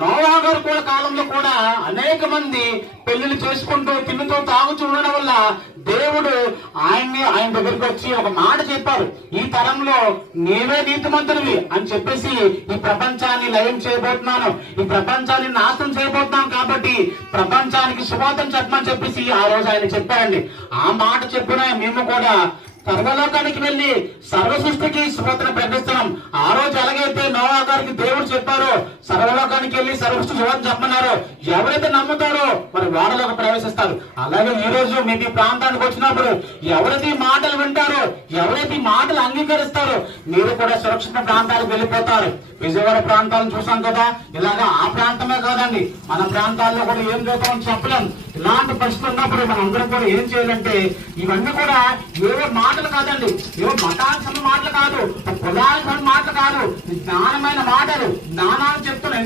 నోవహు గారు కూడా కాలంలో కూడా అనేక మంది పెళ్లిళ్ళు చేసుకుంటూ తిన్నుతూ తాగుతూ ఉండడం వల్ల దేవుడు ఆయన దగ్గరికి వచ్చి ఒక మాట చెప్పారు, ఈ తరంలో నీవే నీతిమంతుడివి అని చెప్పేసి ఈ ప్రపంచాన్ని లయం చేయబోతున్నాను, ఈ ప్రపంచాన్ని నాశనం చేయబోతున్నాను, కాబట్టి ప్రపంచానికి సువార్తను చెప్పమని చెప్పేసి ఆ రోజు ఆయన చెప్పారండి. ఆ మాట చెప్పిన మేము కూడా సర్వలోకానికి వెళ్లి సర్వ సృష్టికి సువార్తను ప్రకటిస్తున్నాం. ఆ రోజు ఎలాగైతే నోవహు గారికి దేవుడు చెప్పారో సర్వలోకానికి వెళ్లి సర్వసృష్టి సువార్త చెప్పమన్నారో, ఎవరైతే నమ్ముతారో మరి ఓడలోకి ప్రవేశిస్తారు. అలాగే ఈ రోజు మీకు ఈ ప్రాంతానికి వచ్చినప్పుడు ఎవరైతే ఈ మాటలు వింటారో, ఎవరైతే ఈ మాటలు అంగీకరిస్తారో మీరు కూడా సురక్షిత ప్రాంతాలకు వెళ్ళిపోతారు. విజయవాడ ప్రాంతాలను చూసాం కదా, ఇలాగా ఆ ప్రాంతమే కాదండి మన ప్రాంతాల్లో కూడా ఏం చేద్దామని చెప్పలేం. ఇలాంటి పరిస్థితులు ఉన్నప్పుడు మనం అందరం కూడా ఏం చేయాలంటే ఇవన్నీ కూడా ఏవో మాటలు కాదండి, ఏవో మతానికి మాటలు కాదు, కులానికి మాటలు కాదు, జ్ఞానమైన మాటలు, జ్ఞానాలు చెప్తున్నాయి.